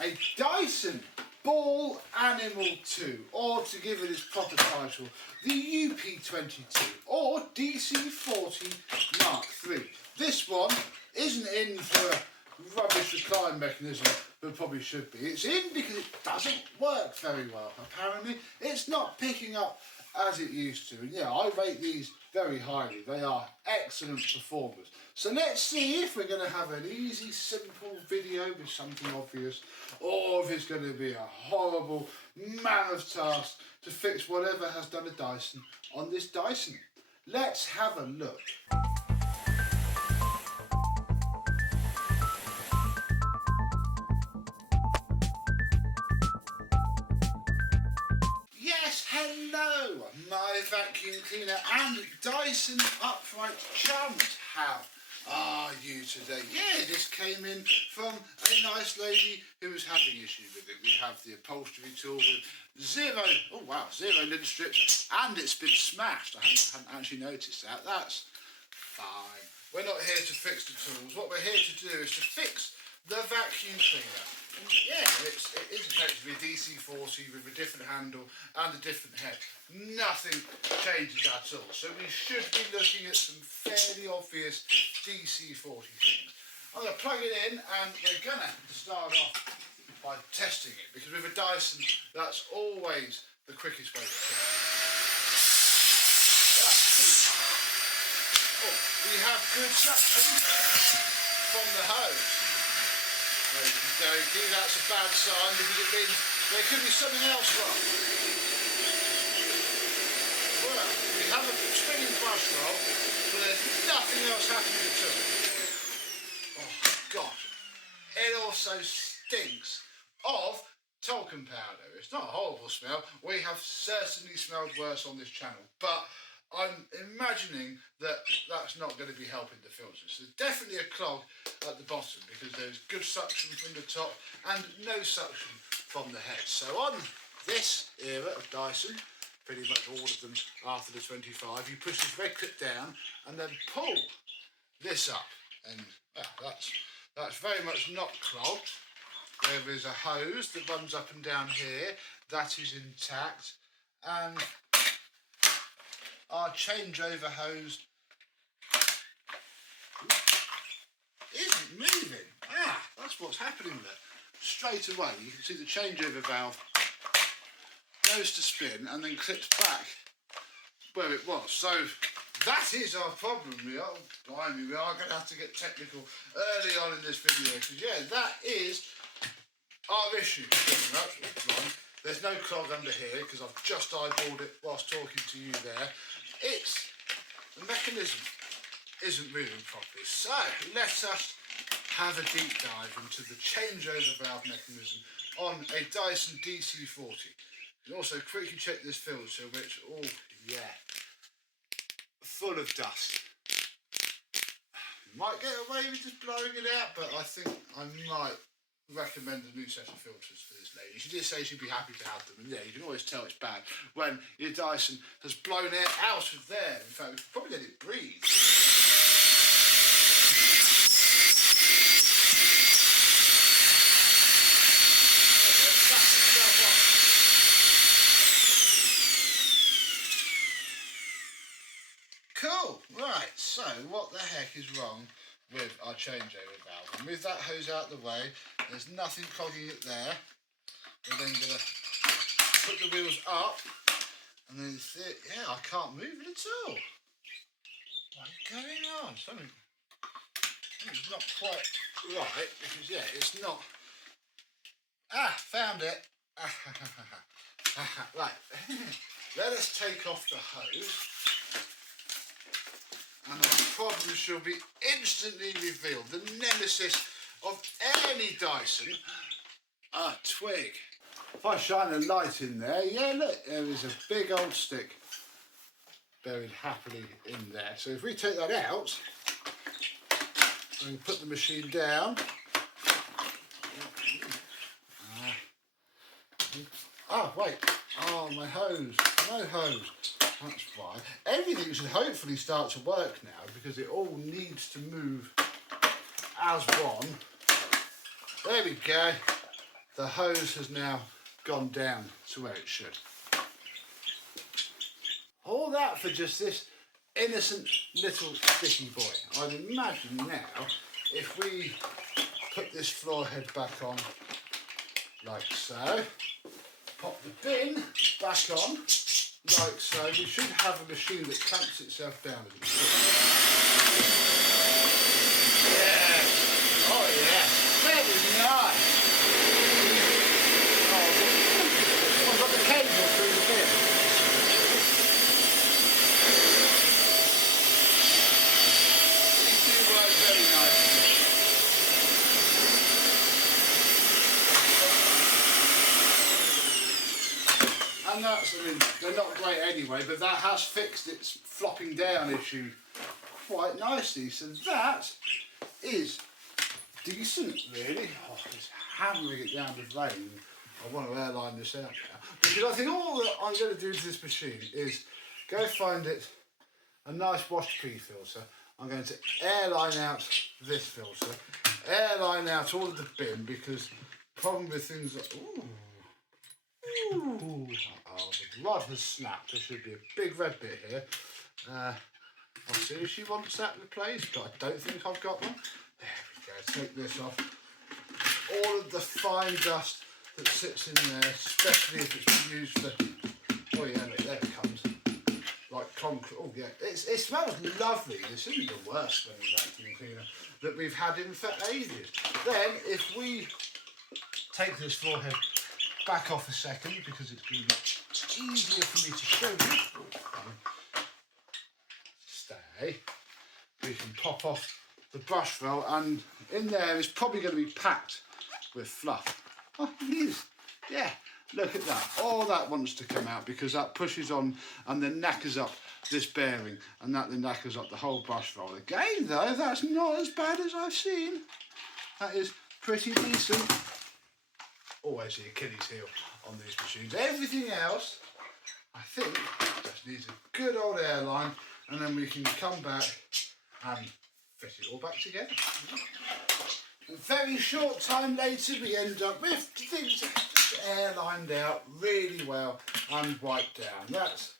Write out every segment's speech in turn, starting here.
a Dyson Ball Animal 2, or to give it its proper title, the UP22 or DC40 Mark III. This one isn't in for a rubbish recline mechanism, but probably should be. It's in because it doesn't work very well. Apparently, it's not picking up as it used to. And yeah, I rate these very highly. They are excellent performers. So let's see if we're going to have an easy, simple video with something obvious, or if it's going to be a horrible, mammoth task to fix whatever has done a Dyson on this Dyson. Let's have a look. Hello, my vacuum cleaner and Dyson upright chums. How are you today? Yeah, this came in from a nice lady who was having issues with it. We have the upholstery tool with zero lid strips, and it's been smashed. I hadn't actually noticed that. That's fine. We're not here to fix the tools. What we're here to do is to fix the vacuum cleaner. And yeah, it is effectively a DC40 with a different handle and a different head. Nothing changes at all. So we should be looking at some fairly obvious DC40 things. I'm going to plug it in, and we're going to start off by testing it, because with a Dyson, that's always the quickest way to test it. Oh, we have good suction from the hose. Okey-dokey, that's a bad sign, because it means there could be something else wrong. Well, we have a spinning brush roll, but there's nothing else happening at all. Oh, God. It also stinks of talcum powder. It's not a horrible smell. We have certainly smelled worse on this channel, but I'm imagining that that's not going to be helping the filters. There's definitely a clog at the bottom because there's good suction from the top and no suction from the head. So on this era of Dyson, pretty much all of them after the 25, you push this red clip down and then pull this up, and well, that's very much not clogged. There is a hose that runs up and down here, that is intact, and our changeover hose isn't moving. That's what's happening there. Straight away you can see the changeover valve goes to spin and then clips back where it was. So that is our problem. We are going to have to get technical early on in this video, because yeah, that is our issue. There's no clog under here because I've just eyeballed it whilst talking to you there. It's the mechanism isn't moving properly. So let us have a deep dive into the changeover valve mechanism on a Dyson DC40. You can also quickly check this filter, which, oh yeah, full of dust. You might get away with just blowing it out, but I think I might recommend a new set of filters for this lady. She did say she'd be happy to have them, and yeah, you can always tell it's bad when your Dyson has blown air out of there. In fact, we could probably let it breathe. Cool, right, so what the heck is wrong with our changeover valve? And with that hose out the way, there's nothing clogging it there. We're then going to put the wheels up, and then yeah, I can't move it at all. What is going on? Something's not quite right, because yeah, it's not. Found it. Right, let us take off the hose, and our problem shall be instantly revealed. The nemesis of any Dyson, a twig. If I shine a light in there, yeah, look, there is a big old stick buried happily in there. So if we take that out and put the machine down, wait, my hose, no hose. That's fine. Everything should hopefully start to work now, because it all needs to move as one. There we go. the hose has now gone down to where it should. All that for just this innocent little sticky boy. I'd imagine now, if we put this floor head back on like so, pop the bin back on like so, we should have a machine that clamps itself down as it should. Yeah! Oh yeah! Very nice! Oh, I've got the cable through the bin. These do work very nicely. And that's, I mean, they're not great anyway, but that has fixed its flopping down issue quite nicely. So that is decent, really. Oh, it's hammering it down with rain. I want to airline this out now. Because I think all that I'm going to do to this machine is go find it a nice wash pre-filter. I'm going to airline out this filter, airline out all of the bin, because the problem with things like, ooh, oh, the rod has snapped. There should be a big red bit here. I'll see if she wants that replaced, but I don't think I've got one. There we go, take this off. All of the fine dust that sits in there, especially if it's been used for, oh yeah, look, there it comes. Like concrete, oh yeah, it smells lovely. This isn't the worst smelling vacuum cleaner that we've had in for ages. Then, if we take this floor head back off a second, because it's going to be easier for me to show you. Stay. We can pop off the brush roll, and in there is probably going to be packed with fluff. Oh, it is. Yeah, look at that. All that wants to come out because that pushes on and then knackers up this bearing, and that then knackers up the whole brush roll. Again, though, that's not as bad as I've seen. That is pretty decent. Always the Achilles heel on these machines. Everything else, I think, just needs a good old airline, and then we can come back and fit it all back together. A very short time later, we end up with things just airlined out really well and wiped down. That's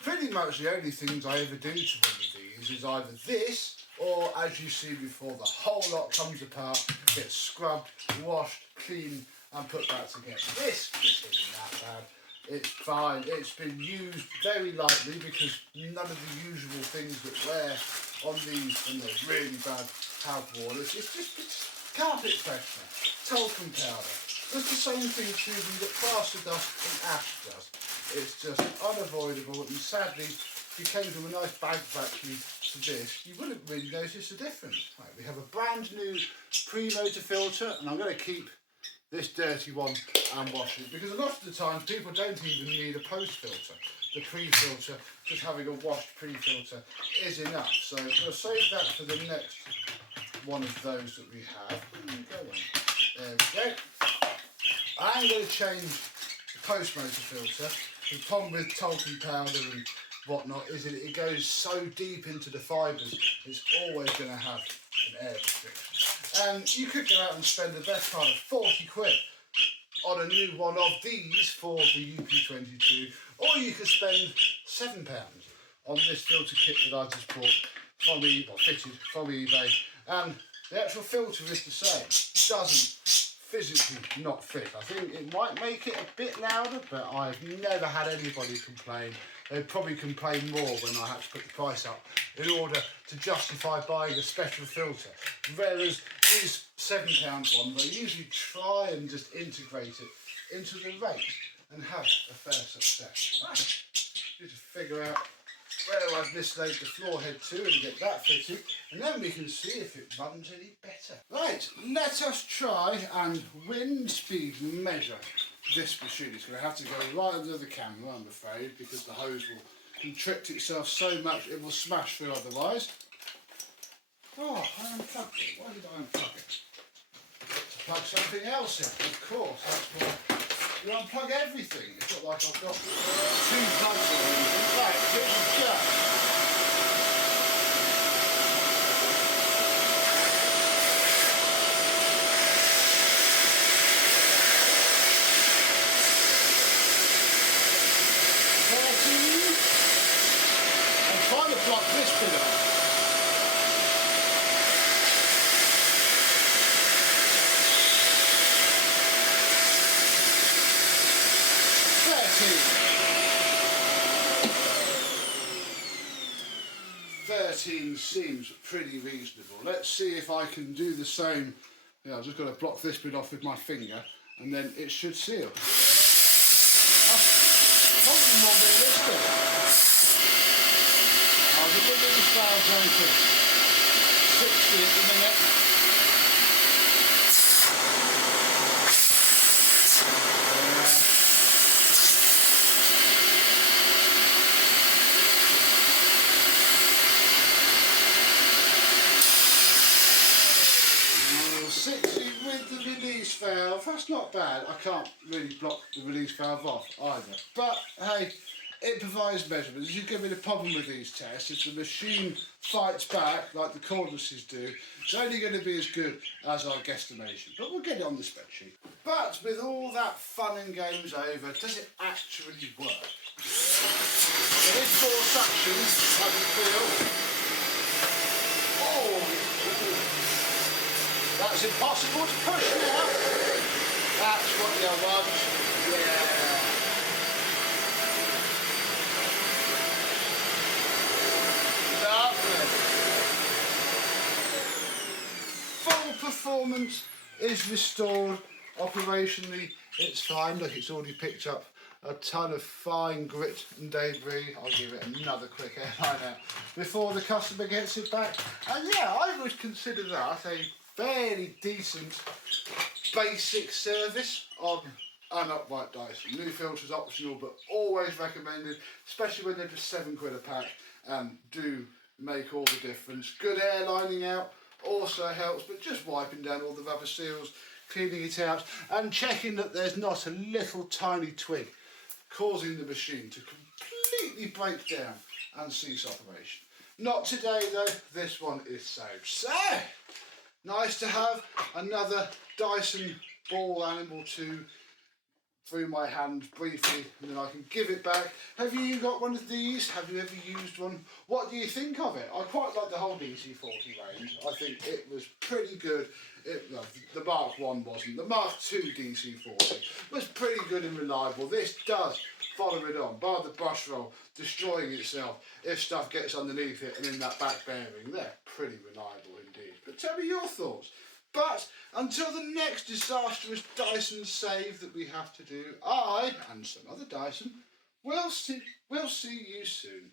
pretty much the only things I ever do to one of these, is either this, or as you see before, the whole lot comes apart, gets scrubbed, washed, cleaned, and put back together. This isn't that bad. It's fine. It's been used very lightly because none of the usual things that wear on these when they're really bad have worn. It's just carpet freshener, talcum powder. Just the same thing tubing that plaster dust and ash does. It's just unavoidable, and sadly, if you came from a nice bag vacuum to this, you wouldn't really notice the difference. Right, we have a brand new pre-motor filter, and I'm going to keep this dirty one and wash it, because a lot of the time people don't even need a post filter. The pre-filter, just having a washed pre-filter is enough. So we'll save that for the next one of those that we have. There we go. I'm going to change the post motor filter. The problem with talcum powder and whatnot is that it goes so deep into the fibres, it's always going to have an air restriction. And you could go out and spend the best part of 40 quid on a new one of these for the UP22, or you could spend £7 on this filter kit that I just bought from eBay, or fitted from eBay, and the actual filter is the same. It doesn't physically not fit. I think it might make it a bit louder, but I've never had anybody complain. They'd probably complain more when I had to put the price up in order to justify buying a special filter. Whereas these £7 ones, I usually try and just integrate it into the rate and have a fair success. Right. Need to figure out where I've mislaid the floor head to and get that fitted, and then we can see if it runs any better. Right, let us try and wind speed measure this machine. It's going to have to go right under the camera, I'm afraid, because the hose will constrict itself so much it will smash through otherwise. Oh, I unplugged it. Why did I unplug it? To plug something else in, of course. That's why you unplug everything. It's not like I've got two plugs or anything. Right, here we go. this bit off. $13 seems pretty reasonable. Let's see if I can do the same. Yeah, I've just got to block this bit off with my finger and then it should seal. That's probably more realistic. I'll give it these valves open. 60 at the minute. Valve, that's not bad. I can't really block the release valve off either. But hey, it provides measurements. You give me the problem with these tests, if the machine fights back like the cordlesses do, it's only going to be as good as our guesstimation. But we'll get it on the spreadsheet. But with all that fun and games over, does it actually work? It is full suction, I can feel. Oh! That's impossible to push now. That's what you want. Yeah. Lovely. Full performance is restored. Operationally, it's fine. Look, it's already picked up a ton of fine grit and debris. I'll give it another quick airline out before the customer gets it back. And yeah, I would consider that a fairly decent basic service on an upright Dyson. New filters optional, but always recommended, especially when they're just £7 a pack and do make all the difference. Good air lining out also helps, but just wiping down all the rubber seals, cleaning it out and checking that there's not a little tiny twig causing the machine to completely break down and cease operation. Not today though, this one is saved. So, nice to have another Dyson Ball Animal 2 through my hand briefly, and then I can give it back. Have you got one of these? Have you ever used one? What do you think of it? I quite like the whole DC40 range. I think it was pretty good. Well, the Mark 1 wasn't. The Mark 2 DC40 was pretty good and reliable. This does follow it on, bar the brush roll destroying itself if stuff gets underneath it and in that back bearing. They're pretty reliable indeed. But tell me your thoughts. But until the next disastrous Dyson save that we have to do, I, and some other Dyson, will see you soon.